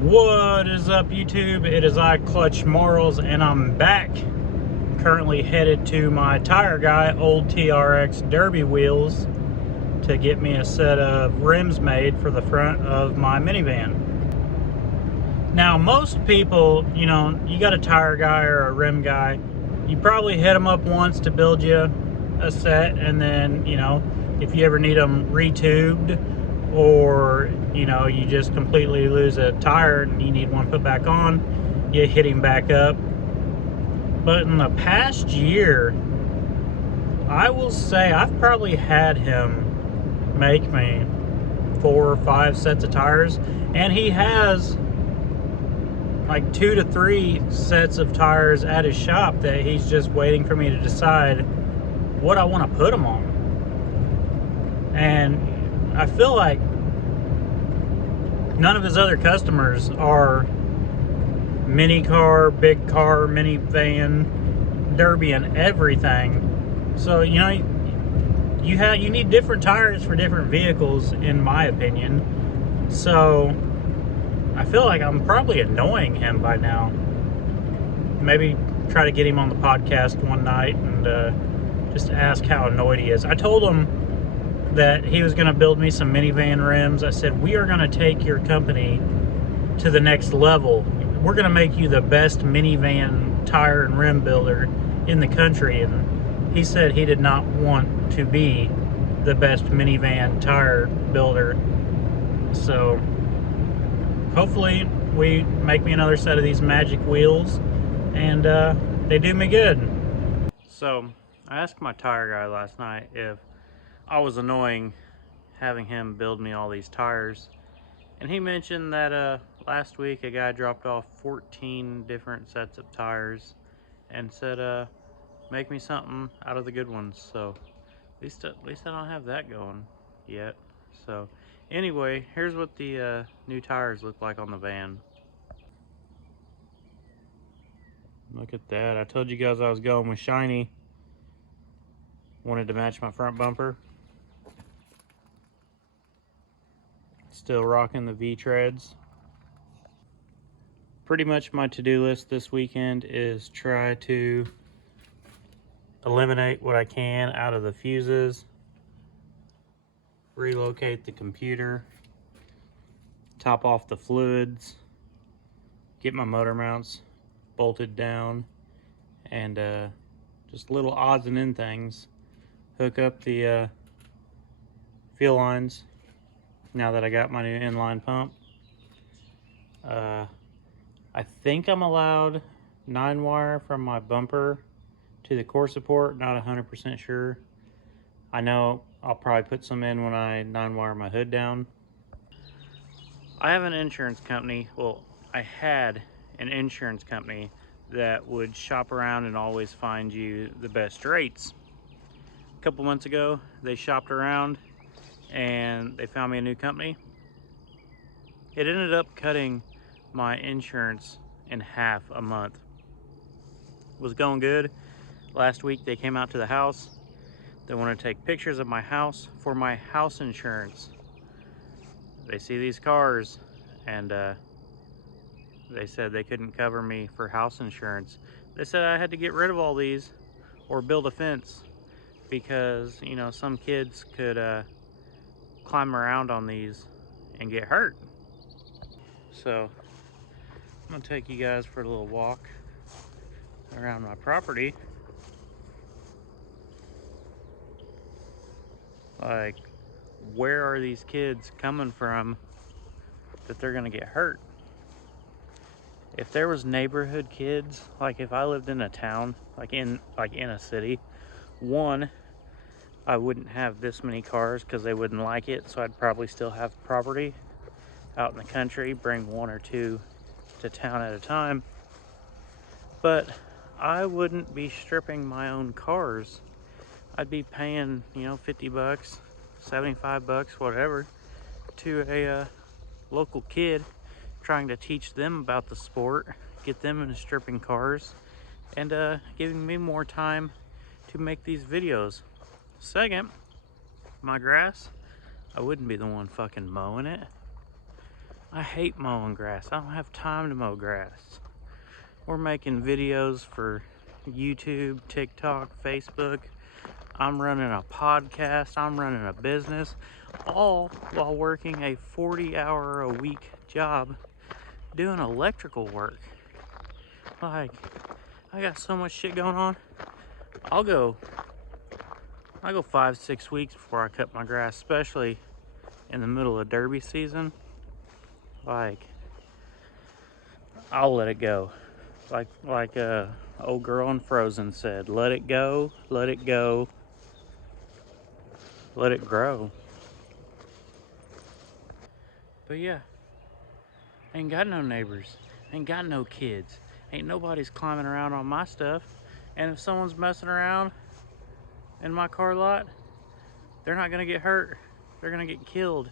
What is up, YouTube? It is I, Clutch Marles, and I'm back. Currently headed to my tire guy, Old TRX Derby Wheels, to get me a set of rims made for the front of my minivan. Now, most people, you know, you got a tire guy or a rim guy, you probably hit them up once to build you a set, and then, you know, if you ever need them retubed, or you know, you just completely lose a tire and you need one put back on, you hit him back up. But in the past year, I will say I've probably had him make me 4 or 5 sets of tires, and he has like 2 to 3 sets of tires at his shop that he's just waiting for me to decide what I want to put them on. And I feel like none of his other customers are mini car, big car, minivan, derby, and everything. So, you know, you need different tires for different vehicles, in my opinion. So I feel like I'm probably annoying him by now. Maybe try to get him on the podcast one night and just ask how annoyed he is. I told him that he was going to build me some minivan rims. I said, we are going to take your company to the next level. We're going to make you the best minivan tire and rim builder in the country. And he said he did not want to be the best minivan tire builder. So hopefully we make me another set of these magic wheels and they do me good. So I asked my tire guy last night if I was annoying having him build me all these tires, and he mentioned that last week a guy dropped off 14 different sets of tires and said make me something out of the good ones. So at least I don't have that going yet. So anyway, here's what the new tires look like on the van. Look at that. I told you guys I was going with shiny. Wanted to match my front bumper. Still rocking the V-treads. Pretty much my to-do list this weekend is try to eliminate what I can out of the fuses, relocate the computer, top off the fluids, get my motor mounts bolted down, and just little odds and end things. Hook up the fuel lines now that I got my new inline pump. I think I'm allowed 9-wire from my bumper to the core support, not 100% sure. I know I'll probably put some in when I 9-wire my hood down. I have an insurance company, well, I had an insurance company that would shop around and always find you the best rates. A couple months ago, they shopped around and they found me a new company. It ended up cutting my insurance in half a month. It was going good. Last week they came out to the house. They want to take pictures of my house for my house insurance. They see these cars and they said they couldn't cover me for house insurance. They said I had to get rid of all these or build a fence because, you know, some kids could climb around on these and get hurt. So I'm gonna take you guys for a little walk around my property. Like, where are these kids coming from that they're gonna get hurt? If there was neighborhood kids, like if I lived in a town, like in a city, one, I wouldn't have this many cars because they wouldn't like it, so I'd probably still have property out in the country, bring 1 or 2 to town at a time. But I wouldn't be stripping my own cars. I'd be paying, you know, 50 bucks, 75 bucks, whatever, to a local kid, trying to teach them about the sport, get them into stripping cars, and giving me more time to make these videos. Second, my grass, I wouldn't be the one fucking mowing it. I hate mowing grass. I don't have time to mow grass. We're making videos for YouTube, TikTok, Facebook. I'm running a podcast. I'm running a business, all while working a 40-hour-a-week job doing electrical work. Like, I got so much shit going on. I'll go 5-6 weeks before I cut my grass, especially in the middle of derby season. Like, I'll let it go. Like old girl in Frozen said, let it go, let it go, let it grow. But yeah, ain't got no neighbors, ain't got no kids, ain't nobody's climbing around on my stuff. And if someone's messing around in my car lot, they're not gonna get hurt, they're gonna get killed.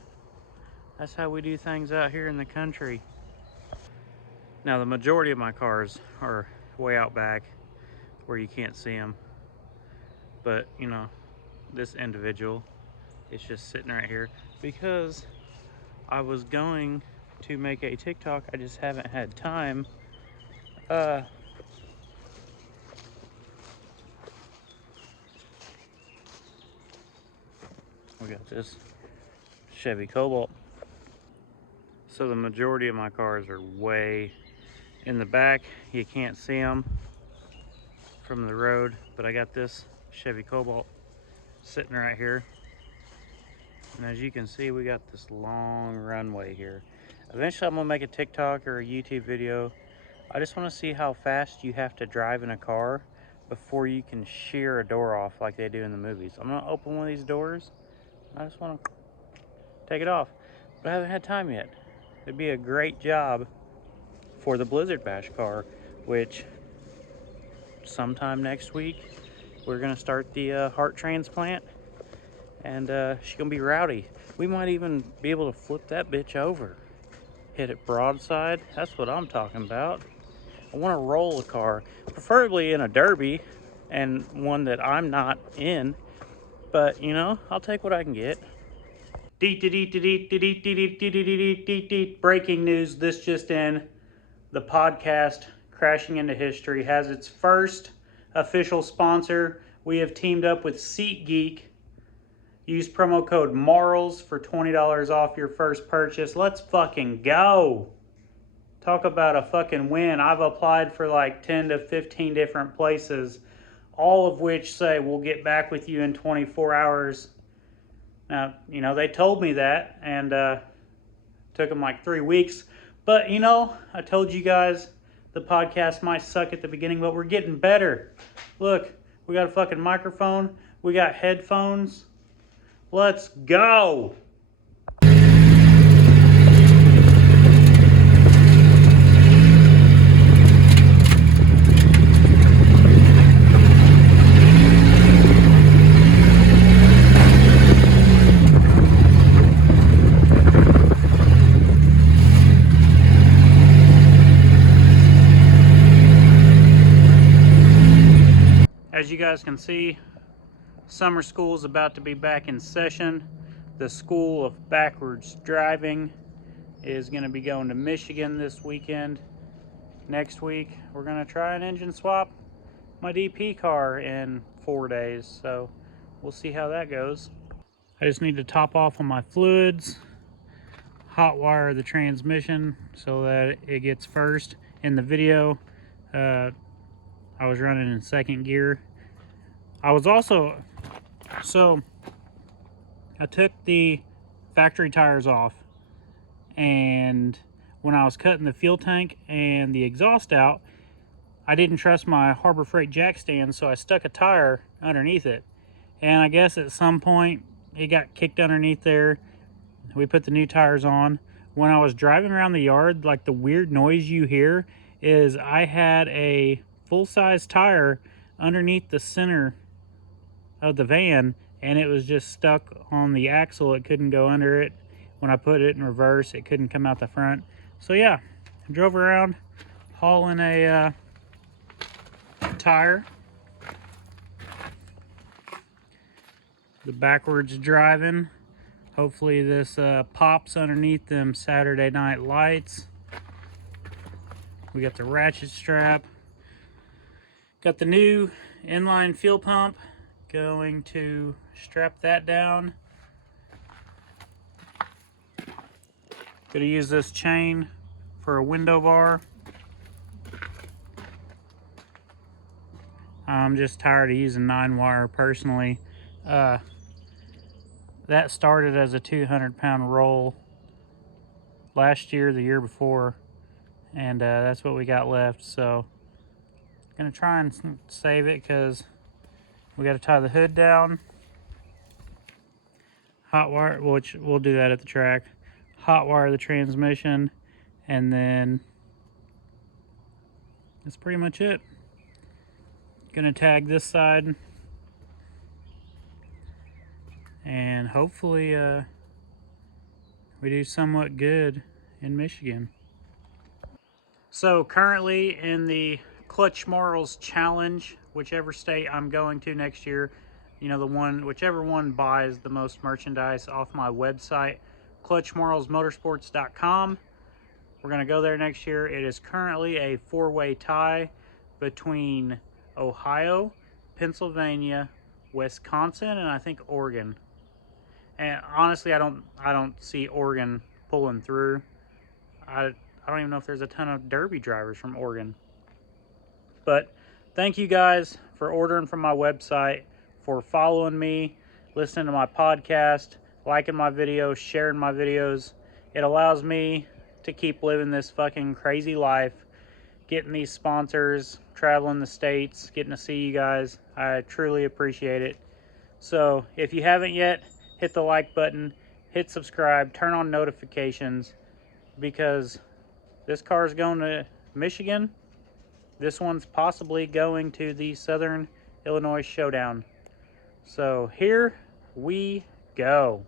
That's how we do things out here in the country. Now the majority of my cars are way out back where you can't see them, but you know, this individual is just sitting right here because I was going to make a TikTok. I just haven't had time. We got this Chevy Cobalt. So the majority of my cars are way in the back. You can't see them from the road, but I got this Chevy Cobalt sitting right here. And as you can see, we got this long runway here. Eventually I'm gonna make a TikTok or a YouTube video. I just wanna see how fast you have to drive in a car before you can shear a door off like they do in the movies. I'm gonna open one of these doors. I just wanna take it off, but I haven't had time yet. It'd be a great job for the Blizzard Bash car, which sometime next week, we're gonna start the heart transplant, and she's gonna be rowdy. We might even be able to flip that bitch over. Hit it broadside. That's what I'm talking about. I want to roll a car, preferably in a derby, and one that I'm not in. But you know, I'll take what I can get. Breaking news! This just in: the podcast Crashing into History has its first official sponsor. We have teamed up with SeatGeek. Use promo code Marles for $20 off your first purchase. Let's fucking go. Talk about a fucking win. I've applied for like 10 to 15 different places, all of which say we'll get back with you in 24 hours. Now, you know, they told me that, and took them like 3 weeks. But, you know, I told you guys the podcast might suck at the beginning, but we're getting better. Look, we got a fucking microphone. We got headphones. Let's go. As you guys can see, summer school is about to be back in session. The School of Backwards Driving is going to be going to Michigan this weekend. Next week, we're going to try an engine swap my DP car in 4 days, so we'll see how that goes. I just need to top off on my fluids, hot wire the transmission so that it gets first. In the video, I was running in second gear. I was also, so I took the factory tires off, and when I was cutting the fuel tank and the exhaust out, I didn't trust my Harbor Freight jack stand, so I stuck a tire underneath it. And I guess at some point it got kicked underneath there. We put the new tires on. When I was driving around the yard, like the weird noise you hear is I had a full-size tire underneath the center of the van, and it was just stuck on the axle. It couldn't go under it. When I put it in reverse, it couldn't come out the front. So yeah, I drove around hauling a tire. The backwards driving, Hopefully this pops underneath them Saturday night lights. We got the ratchet strap. Got the new inline fuel pump. Going to strap that down. Gonna use this chain for a window bar. I'm just tired of using 9-wire personally. That started as a 200-pound roll last year, the year before, and that's what we got left. So gonna try and save it because we got to tie the hood down. Hot wire, which we'll do that at the track. Hot wire the transmission, and then that's pretty much it. Gonna tag this side, and hopefully we do somewhat good in Michigan. So currently in the clutchmarles challenge, whichever state I'm going to next year, you know, whichever one buys the most merchandise off my website, clutchmarlesmotorsports.com. We're gonna go there next year. It is currently a 4-way tie between Ohio, Pennsylvania, Wisconsin, and I think Oregon. And honestly, I don't see Oregon pulling through. I don't even know if there's a ton of Derby drivers from Oregon. But thank you guys for ordering from my website, for following me, listening to my podcast, liking my videos, sharing my videos. It allows me to keep living this fucking crazy life, getting these sponsors, traveling the states, getting to see you guys. I truly appreciate it. So if you haven't yet, hit the like button, hit subscribe, turn on notifications, because this car is going to Michigan. This one's possibly going to the Southern Illinois Showdown. So here we go.